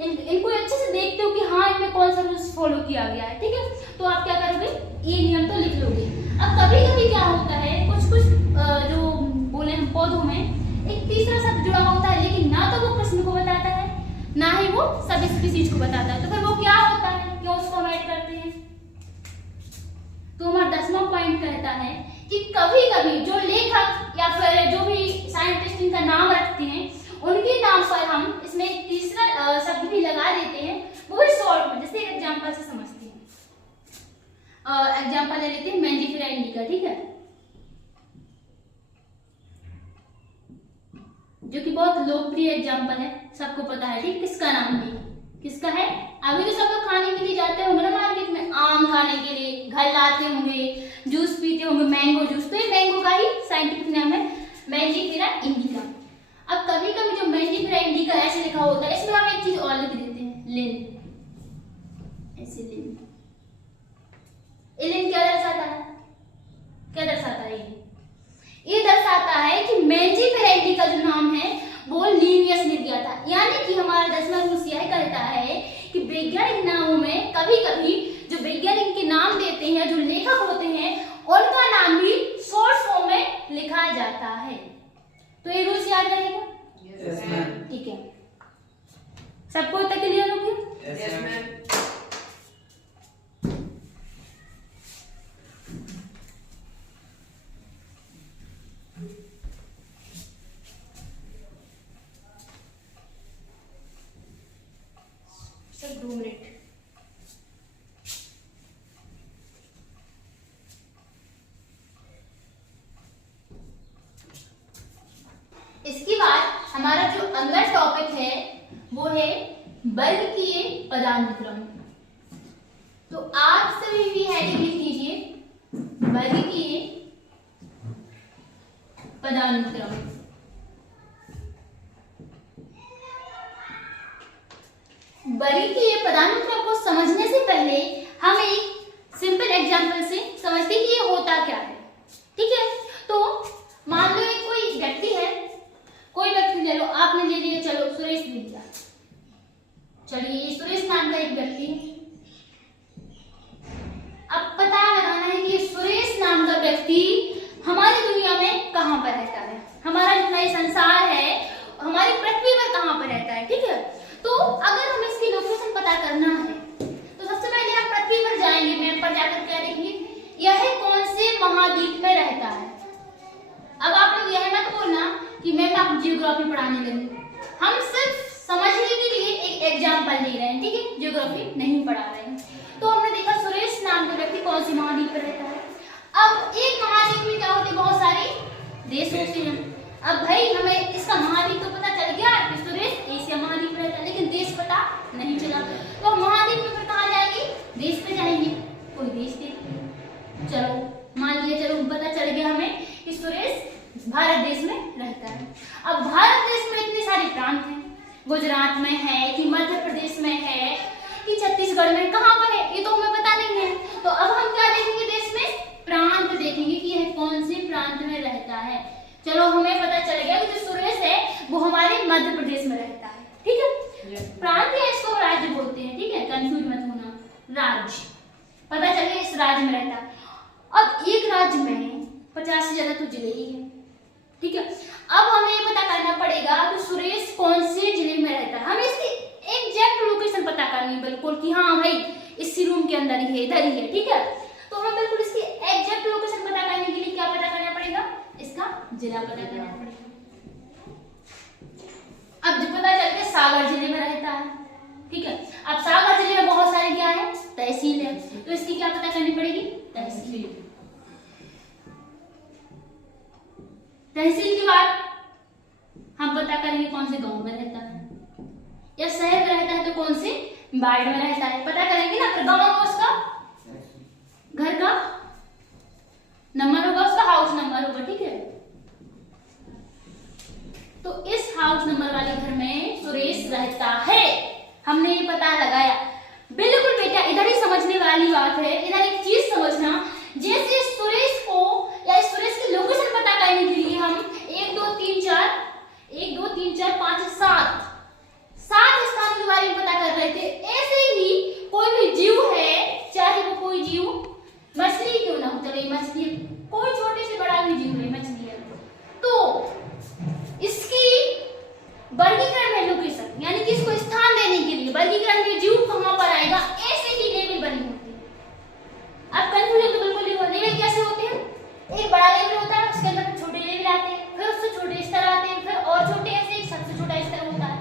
इनको अच्छे से देखते हो कि हाँ इनमें कौन सा रूल्स फॉलो किया गया है, ठीक है? तो आप क्या करोगे? ये नियम तो लिख लोगे। अब कभी कभी क्या होता है, कुछ जो बोले हम पौधों में एक तीसरा शब्द जुड़ा होता है, लेकिन ना तो वो प्रश्न को बताता है ना ही वो सब स्पीशीज को बताता है, तो फिर वो क्या होता है? क्यों उसको हम ऐड करते हैं? तो हमारा 10वां पॉइंट कहता है कि कभी कभी जो लेखक या फिर जो भी साइंटिस्ट इनका नाम रखते हैं, उनके नाम पर हम इसमें एक तीसरा शब्द भी लगा देते हैं, वो भी शॉर्ट में, जैसे एक एग्जांपल से समझते हैं। एग्जांपल ले लेते हैं मैंजीफेरा इंडिका, ठीक है? जो कि बहुत लोकप्रिय एग्जांपल है, सबको पता है, ठीक? किसका नाम है? किसका है? अभी तो सब लोग खाने के लिए जाते होंगे ना मार्केट में, आम खाने के लिए घर लाते होंगे, जूस पीते होंगे, मैंगो जूस, तो ये मैंगो का ही साइंटिफिक नाम है मैंजीफेरा इंडिका। अब कभी कभी जो मैंजीफेरा इंडिका ऐसे लिखा होता है, इसमें हम एक चीज और लिख देते हैं, लिन, ऐसे लिन। लिन क्या दर्शाता है? क्या दर्शाता है ये दर्शाता है कि मैंजीफेरा इंडिका जो नाम है वो लीनियस मिल गया था। यानी कि हमारा 10वां रूल यह कहता है कि वैज्ञानिक नामों में कभी कभी जो वैज्ञानिक के नाम देते हैं, जो लेखक होते हैं, उनका नाम भी शॉर्ट फॉर्म में लिखा जाता है। तो ये रूल्स याद रहेगा? Yes ma'am. ठीक है, सबको तक क्लियर हो गया? Yes ma'am. Sir 2 minute. इसके बाद हमारा जो अगला टॉपिक है वो है वर्गीय पदानुक्रम। तो आप सभी भी हेडिंग लिख लीजिए, वर्गीय पदानुक्रम। वर्गीय पदानुक्रम को समझने से पहले हम एक सिंपल एग्जांपल से समझते हैं कि ये होता क्या है, ठीक है? तो मान लो एक कोई व्यक्ति है, कोई व्यक्ति ले लो, आपने ले लिया, चलो सुरेश ले लिया, चलिए सुरेश नाम का एक व्यक्ति है। अब पता लगाना है कि सुरेश नाम का व्यक्ति हमारी दुनिया में कहां पर रहता है, हमारा जितना ये संसार है, हमारी पृथ्वी पर कहां पर रहता है, ठीक है? तो अगर हमें इसकी लोकेशन पता करना है तो सबसे पहले हम पृथ्वी पर जाएंगे, मैप पर जाकर क्या देखेंगे, यह कौन से महाद्वीप में रहता है। अब आप लोग यह मत बोलना कि मैम आप जियोग्राफी पढ़ाने लगे, हम सिर्फ समझने के लिए एक एग्जांपल ले रहे हैं, ठीक है? जियोग्राफी नहीं पढ़ा रहे हैं। तो हमने देखा सुरेश नाम का व्यक्ति कौन सी महाद्वीप पर रहता है। अब एक महाद्वीप में क्या होते हैं, बहुत सारे देश होते हैं। अब भाई हमें इसका महाद्वीप तो पता चल गया कि सुरेश एशिया महाद्वीप में रहता है, लेकिन देश पता नहीं चला। तो हम महाद्वीप में फिर कहाँ जाएंगे, देश पे जाएंगे, कोई देश देखेंगे। चलो मान लिया, चलो पता चल गया हमें कि सुरेश भारत देश में रहता है। अब भारत देश में इतने सारे प्रांत हैं, गुजरात में है कि मध्य प्रदेश में है कि छत्तीसगढ़ में, कहाँ पर है ये तो हमें पता नहीं है। तो अब हम क्या देखेंगे, देश में प्रांत देखेंगे कि यह कौन से प्रांत में रहता है। चलो हमें पता चल गया कि जो सुरेश है वो हमारे मध्य प्रदेश में रहता है, ठीक है। प्रांत या इसको राज्य बोलते हैं, ठीक है, कंफ्यूज मत होना, राज्य, पता चल गया इस राज्य में रहता है। अब एक राज्य में 50 से ज्यादा तो जिले ही है, ठीक है। अब हमें ये पता करना पड़ेगा कि सुरेश कौन से जिले में रहता है। हमें इसकी एग्जैक्ट लोकेशन पता करनी है बिल्कुल कि हाँ भाई इसी रूम के अंदर ही है, इधर ही है, ठीक है। तो हमें बिल्कुल इसकी एग्जैक्ट लोकेशन पता करने के लिए क्या पता करना पड़ेगा, इसका जिला पता करना पड़ेगा। अब जो पता चल गया सागर जिले में रहता है, ठीक है। अब सागर जिले में बहुत सारे क्या है, तहसील है, तो इसकी क्या पता करनी पड़ेगी, तहसील। तहसील के बाद हम पता करेंगे कौन से गांव में रहता है, या शहर में रहता है तो कौन से वार्ड में रहता है, पता करेंगे ना। फिर गांव में उसका घर का नंबर होगा, उसका हाउस नंबर होगा, ठीक है। तो इस हाउस नंबर वाले घर में सुरेश रहता है, हमने ये पता लगाया। बिल्कुल बेटा इधर ही समझने वाली बात है, इधर एक चीज समझना, जैसे सुरेश को या सुरेश की लोकेशन पता करने के लिए हम 1 2 3 4 5 7 स्थान के बारे में पता कर रहे थे, ऐसे ही कोई भी जीव है, चाहे वो कोई जीव मछली क्यों ना हो, चलो मछली कोई छोटे से बड़ा भी जीव है, मछली है, तो इसकी वर्गीकरण में लोकेशन यानी कि इसको स्थान देने के लिए वर्गीकरण में जीव कहां पर आएगा, ऐसे ही लेवल बनी होती है। अब कंफ्यूजन तो बिल्कुल नहीं होगा। लेवल कैसे होते हैं, एक बड़ा लेवल होता है, उसके अंदर छोटे लेवल आते हैं, फिर उससे छोटे स्तर आते हैं, फिर और छोटे, ऐसे एक सबसे छोटा स्तर होता है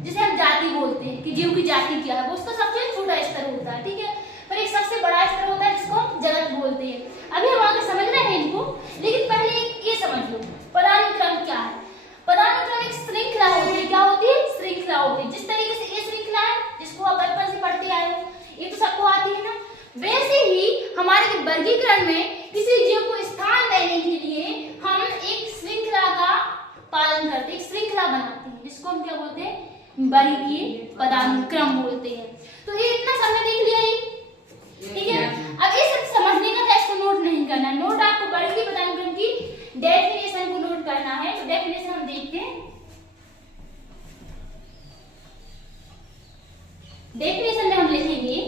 जिसे हम जाति बोलते हैं कि जीव की जाति क्या है, वो उसका सबसे छोटा स्तर होता है, ठीक है। फिर एक सबसे बड़ा स्तर होता है जिसको हम जगत बोलते हैं। अभी हम आगे समझ रहे हैं इनको, लेकिन पहले ये समझ लो पदानुक्रम क्या है। पदानुक्रम एक श्रृंखला होती है, क्या होती है, श्रृंखला होती है। जिस तरीके से ये श्रृंखला है जिसको आप बचपन से पढ़ते आए हो, ये तो सबको आती है ना, वैसे ही हमारे वर्गीकरण में किसी जीव को स्थान देने के लिए हम एक श्रृंखला का पालन करते हैं, एक श्रृंखला बनाते हैं, जिसको हम क्या बोलते हैं, वर्गीय पदानुक्रम बोलते हैं। तो ये इतना समय देख लिया ही, ठीक है। अब ये सब समझने का था, इसको नोट नहीं करना, नोट आपको वर्गीय पदानुक्रम की डेफिनेशन को नोट करना है। तो डेफिनेशन हम देखते हैं, डेफिनेशन में हम लिखेंगे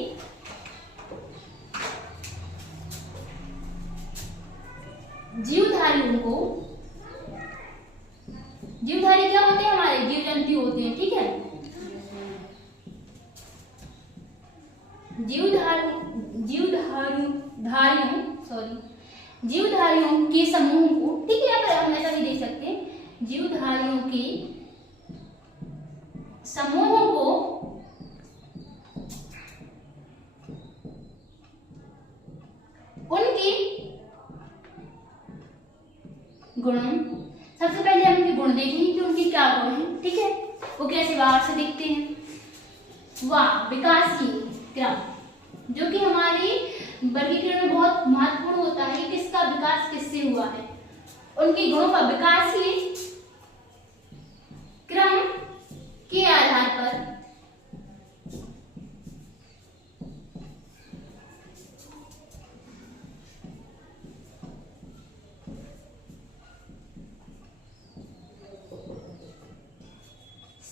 जीवधारियों को, जीवधारी क्या होते हैं, हमारे जीव जंतु होते हैं, ठीक है। जीवधारियों के समूह को, ठीक है, यहाँ पर हम ऐसा भी देख सकते हैं, जीवधारियों के समूह को उनकी गुणों, सबसे पहले हम उनके गुण देखेंगे कि उनके क्या गुण हैं, ठीक है, वो कैसे बाहर से दिखते हैं। वाह, विकासीय क्रम, जो कि हमारी वर्गीकरण में बहुत महत्वपूर्ण होता है, किसका विकास किससे हुआ है, उनके गुणों का विकासीय क्रम के आधार पर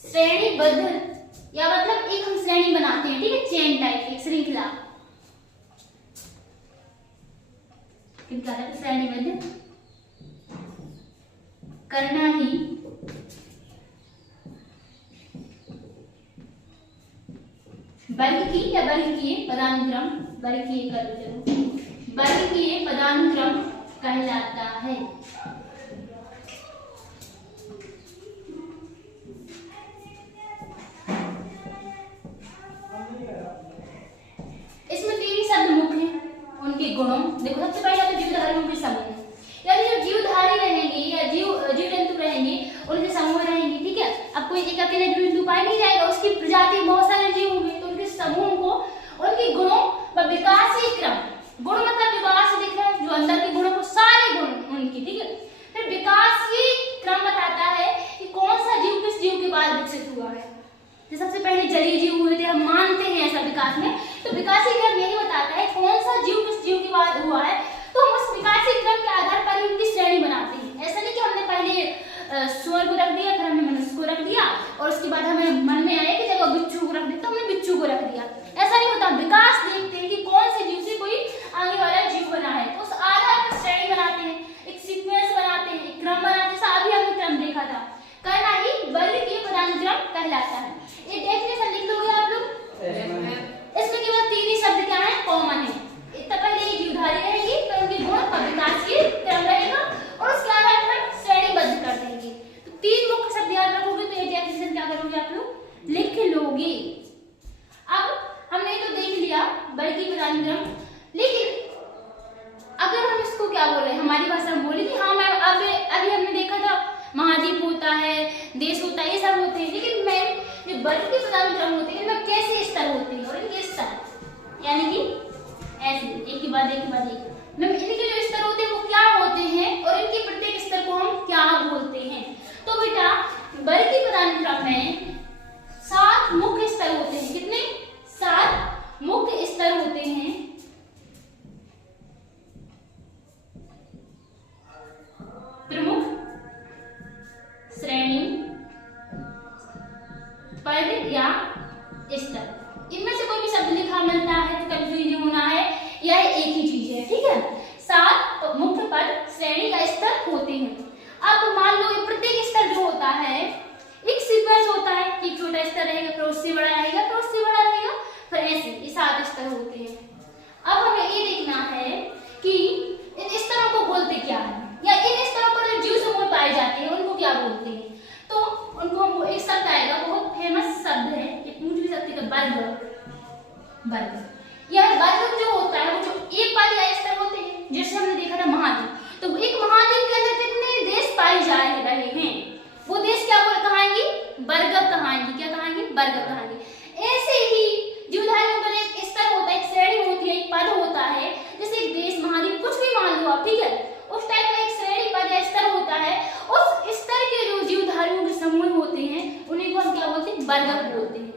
श्रेणीबद्ध, या मतलब एक हम श्रेणी बनाते हैं, ठीक है, चेन टाइप, एक श्रृंखला, श्रेणीबद्ध करना ही वर्गीय या वर्गीय पदानुक्रम, वर्गीय पदानुक्रम कहलाता है। इसमें 3 शब्द मुख्य हैं, उनके गुणों, देखो सबसे पहले तो जीवधारियों के समूह, यानी जो जीवधारी रहेंगे या जीव जंतु रहेंगे उनके समूह रहेंगे, ठीक है। अब कोई एक अकेले जीव जंतु पाया नहीं जाएगा, उसकी प्रजाति बहुत सारे जीव होंगे, तो उनके समूह को उनके गुणों व विकासीय क्रम, गुण मतलब विकास दिख रहा है, जो अंदर के गुणों को सारे गुण उनकी, ठीक है। फिर विकासीय क्रम बताता है कि कौन सा जीव किस जीव के बाद विकसित हुआ है। जो सबसे पहले जलीय जीव हुए थे, हम मानते हैं ऐसा विकास में, तो विकासीय क्रम यही बताता है कौन सा जीव किस जीव के बाद हुआ है, तो हम उस विकासीय क्रम के आधार पर उनकी श्रेणी बनाते हैं। ऐसा नहीं कि हमने पहले सुअर को रख दिया, फिर हमने मनुष्य को रख दिया और उसके बाद हमें मन में आया कि जगह बिच्छू को रख देते, हमने बिच्छू को रख दिया। ऐसा नहीं होता, विकास देखते हैं कि कौन से जीव से कोई आगे वाला जीव बना है, तो उस आधार पर श्रेणी बनाते हैं, एक सीक्वेंस बनाते हैं, एक क्रम बनाते हैं। अभी हमने क्रम देखा था, करना ही वर्गीय पदानुक्रम कहलाता है। ये डेफिनेशन लिख लोगे आप लोग। इसमें केवल 3 ही शब्द क्या है, कॉमन है। इतना पहले ये जीवधारी रहेगी, तो उनके गुण और विकासीय क्रम रहेगा और उसके आधार पर श्रेणीबद्ध कर देंगे। तो 3 मुख्य शब्द याद रखोगे तो ये डेफिनेशन क्या करोगे आप लोग, लिख लोगे। अब हमने तो देख लिया वर्गीय पदानुक्रम, लेकिन अगर हम इसको क्या बोल रहे हैं, हमारी भाषा में बोले कि हाँ मैम अभी हमने देखा था महाद्वीप होता है, देश होता है, ये सब होते हैं, लेकिन मैम जो वर्गीय पदानुक्रम होते हैं इनमें कैसे स्तर होते हैं और इनके स्तर यानी कि ऐसे एक के बाद एक मैम इनके जो स्तर होते हैं वो क्या होते हैं और इनके प्रत्येक स्तर को हम क्या बोलते हैं। तो बेटा वर्गीय पदानुक्रम में 7 मुख्य स्तर होते हैं। कितने? 7 मुख्य स्तर होते हैं। प्रमुख, श्रेणी, पद या स्तर। इनमें से कोई भी शब्द लिखा मिलता है तो कंफ्यूजन होना है, यह एक ही चीज है, ठीक है। 7 मुख्य पद, श्रेणी या स्तर होते हैं। अब मान लो प्रत्येक स्तर जो होता है एक सीक्वेंस होता है, एक छोटा स्तर रहेगा, फिर उससे बड़ा रहेगा, फिर उससे बड़ा रहेगा, फिर ऐसे ये 7 स्तर होते हैं। अब हमें ये देखना है कि इन स्तरों को बोलते क्या है, या इन स्तरों पर जो जीव समूह पाए जाते हैं उनको क्या बोलते हैं। तो उनको हम एक शब्द आएगा, बहुत फेमस शब्द है, एक मुझे शब्द का वर्ग। यह वर्ग जो होता है वो जो एक पद या स्तर होते हैं, जैसे हमने देखा था महाद्वीप, तो एक महाद्वीप के अंदर कितने देश पाए जा रहे हैं, वो देश क्या कहाएंगे, वर्ग कहाएंगे। क्या कहाएंगे? वर्ग कहाएंगे। ऐसे ही जीवधारियों का एक स्तर होता है, एक श्रेणी होती है, एक पद होता है, जैसे एक देश, महाद्वीप, कुछ भी मान लो आप, ठीक है, उस टाइप का एक श्रेणी, पद या स्तर होता है। उस स्तर के जो जीवधारियों के समूह होते हैं उन्हीं को हम क्या बोलते हैं, वर्ग बोलते हैं।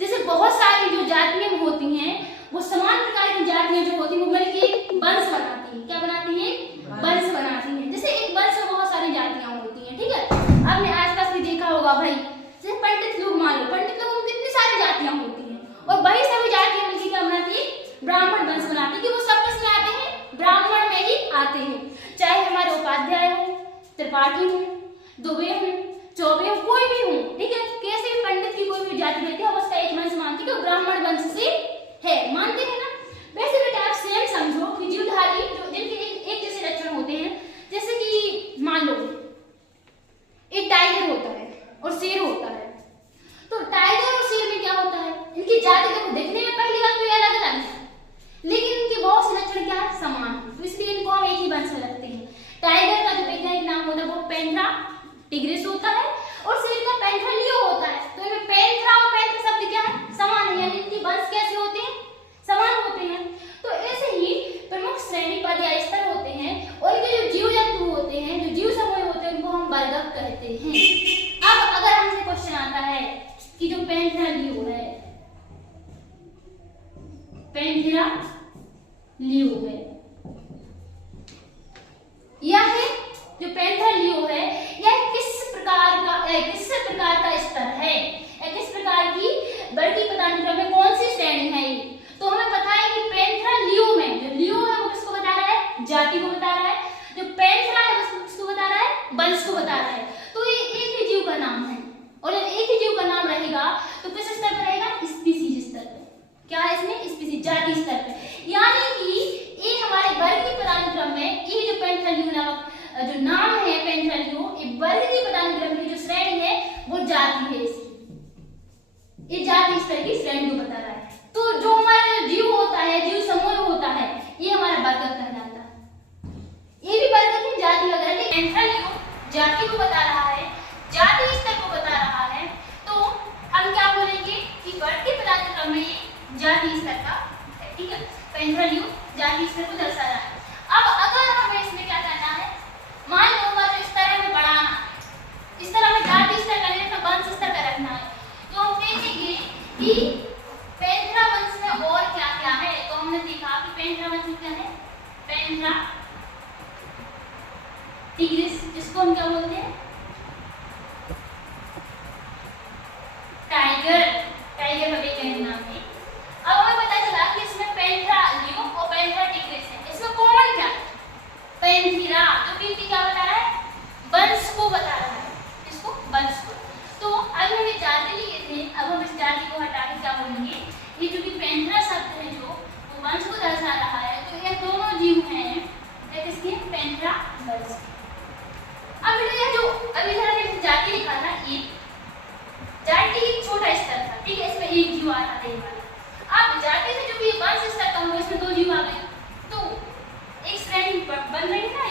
जैसे बहुत सारी जो जातियां होती हैं वो समान प्रकार की जातियां जो होती हैं वो मिलकर एक वंश बनाती हैं। क्या बनाती हैं? वंश बनाती हैं। जैसे एक वंश में बहुत सारी जातियां होती हैं, ठीक है। आपने आसपास भी देखा होगा भाई, जैसे पंडित लोग मान लो, पंडित लोगों में कितनी सारी जातियां होती हैं और वही सभी जातियां मिलकर क्या बनाती है, ब्राह्मण वंश बनाती है, कि वो सब किसमें आते हैं, ब्राह्मण में ही आते हैं। चाहे हमारे उपाध्याय हो, त्रिपाठी हो, दुबे हो, चौबे हो, कोई भी हो, ठीक है, कैसे भी पंडित की कोई भी जाति रहती है हम उसका एक वंश मानते हैं कि ब्राह्मण वंश से है, मानते हैं ना। वैसे बेटा आप सेम समझो कि जीवधारी जो जिनके एक जैसे लक्षण होते हैं, जैसे कि मान लो एक टाइगर होता है और शेर होता है, तो टाइगर और शेर में क्या होता है, इनकी जाति को देखने में पहली बात तो अलग अलग है, लेकिन इनके बहुत से लक्षण क्या है, समान है, तो इसलिए इनको हम एक ही वंश में रखते हैं। टाइगर का जो वैज्ञानिक नाम होता है वो पैंथेरा टिग्रिस होता है और शेर का पैंथेरा लियो होता है। तो इनमें पैंथेरा और पैंथेरा शब्द क्या है, समान है, यानी इनके वंश कैसे होते हैं, समान होते हैं। तो ऐसे ही प्रमुख श्रेणी, पद या स्तर होते हैं और इनके जो जीव जंतु होते हैं, जो जीव समूह होते हैं, उनको हम वर्ग कहते हैं। अब अगर हमसे क्वेश्चन आता है कि जो पैंथेरा लियो है, पैंथेरा लियो है, यह जो पैंथेरा लियो है यह किस प्रकार का स्तर है, या किस प्रकार की वर्गीय पदानुक्रम में कौन सी श्रेणी है ये। तो हमें पता है कि पैंथेरा लियो में जो लियो है वो किसको बता रहा है, जाति को बता रहा है, जो पैंथेरा है वो किसको बता रहा है, वंश को बता रहा है। तो ये एक ही जीव का नाम है और जब एक ही जीव का नाम रहेगा तो किस स्तर पर रहेगा, स्पीसीज स्तर पर। क्या है इसमें, स्पीसीज, जाति स्तर पर। यानी कि ये हमारे वर्गीय पदानुक्रम में ये जो पैंथेरा लियो नामक जो नाम है पैंथेरा लियो, ये वर्गीय पदानुक्रम की जो श्रेणी है वो जाति है इसकी, ये जाति स्तर की श्रेणी को बता रहा है। तो जो हमारा जीव होता है, जीव समूह होता है, ये हमारा वर्ग कहलाता है। ये भी वर्ग की जाति वगैरह, लेकिन पैंथेरा लियो जाति को बता रहा है, जाति स्तर को बता रहा है, तो हम क्या बोलेंगे कि वर्गीय पदानुक्रम में ये जाति स्तर का, ठीक है, पैंथेरा लियो जाति स्तर को दर्शा रहा है। अब अगर हमें इसमें क्या करना है, मान लो हमारा इस तरह में बढ़ाना है, इस तरह में जाति स्तर का नहीं, वंश स्तर का रखना है, तो हम देखेंगे कि पैंथेरा वंश में और क्या क्या है। तो हमने देखा कि पैंथेरा वंश में क्या है, पैंथेरा टिग्रिस, जिसको हम क्या बोलते हैं, टाइगर, टाइगर बबे के नाम है। अब हमें पता चला कि इसमें पैंथेरा लियो और पैंथेरा टिग्रिस है। इसमें कॉमन क्या है, पैंथेरा, जो कि क्या बता रहा है, वंश को बता रहा है, इसको वंश को। तो अभी हम ये जाति लिए थे, अब हम इस जाति को हटा के क्या बोलेंगे, ये जो कि पैंथेरा शब्द है जो वो वंश को दर्शा रहा है, तो ये दोनों जीव हैं एक इसके पैंथेरा वंश। अब ये जो अभी जरा जाति लिखा था, ये जाति एक छोटा स्तर था, ठीक है, इसमें एक जीव आ रहा था ये वाला। अब जाति से जो भी वंश स्तर कम हुआ, इसमें दो जीव आ गए, तो एक श्रेणी बन रही है ना,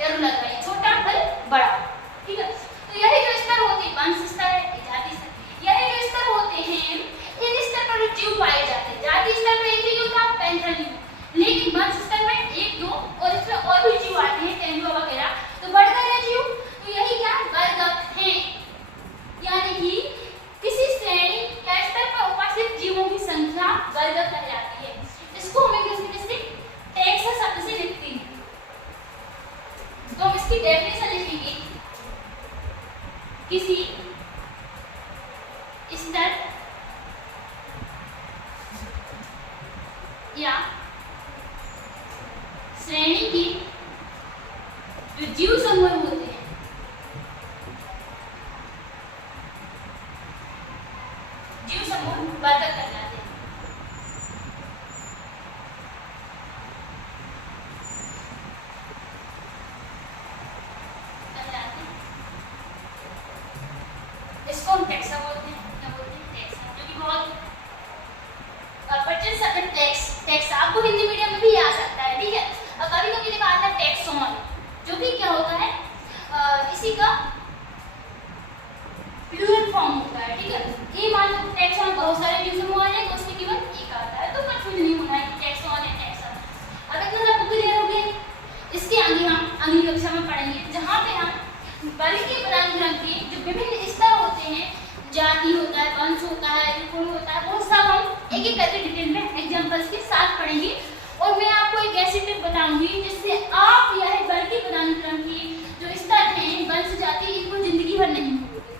एरो लग रहा है, छोटा फिर बड़ा, ठीक है। तो यही जो स्तर होते हैं, वंश स्तर है, जाति स्तर, यही जो स्तर होते हैं, इन स्तर पर जो जीव पाए जाते हैं, जाति स्तर पर एक ही जीव था, पैंथेरा जीव, लेकिन वंश स्तर में एक दो और इसमें और भी जीव आते हैं, तेंदुआ वगैरह, तो बढ़ गए जीव। तो यही क्या वर्गक है, यानी कि किसी श्रेणी या स्तर पर उपस्थित जीवों की संख्या वर्गक कहलाती है। इसको हमें किससे टैक्स शब्द से लिखते हैं। तो हम इसकी डेफिनेशन लिखेंगे, किसी स्तर या श्रेणी की जो जीव समूह होते हैं, जीव समूह वर्गक कहलाते हैं। इसको हम टैक्सा बोलते हैं, क्या बोलते हैं, टैक्सा, जो कि बहुत प्रचलित शब्द टैक्सा आपको हिंदी मीडियम में भी आ सकता है, ठीक है। और कभी कभी लिखा आता है टैक्सोन, जो कि क्या होता है, इसी का प्लूरल फॉर्म होता है, ठीक है। ये मान लो टैक्सोन बहुत सारे जीव समूह आ जाएंगे, उसमें केवल एक आता है, तो कंफ्यूज नहीं होना है कि टैक्सोन है टैक्सा। अब इतना सब क्लियर हो गया, इसके आगे हम अगली कक्षा में पढ़ेंगे, जहाँ पे हम वर्गीय पदानुक्रम के जो विभिन्न स्तर होते हैं, जाति होता है, वंश होता है, त्रिकोण होता है, वो सब हम एक एक करके डिटेल में एग्जांपल्स के साथ पढ़ेंगे। और मैं आपको एक ऐसी ट्रिक बताऊंगी जिससे आप यह वर्गीय पदानुक्रम की जो स्तर हैं, वंश, जाति, इनको जिंदगी भर नहीं भूलोगे।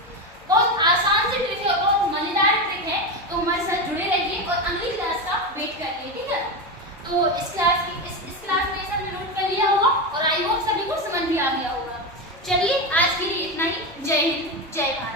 बहुत आसान सी ट्रिक है, बहुत मजेदार ट्रिक है, तो हमारे साथ जुड़े रहिए और अगली क्लास का वेट करिए, ठीक है। तो इस क्लास में सबने नोट कर लिया होगा और आई होप सभी को समझ भी आ गया होगा। चलिए आज के लिए इतना ही। जय हिंद, जय भारत।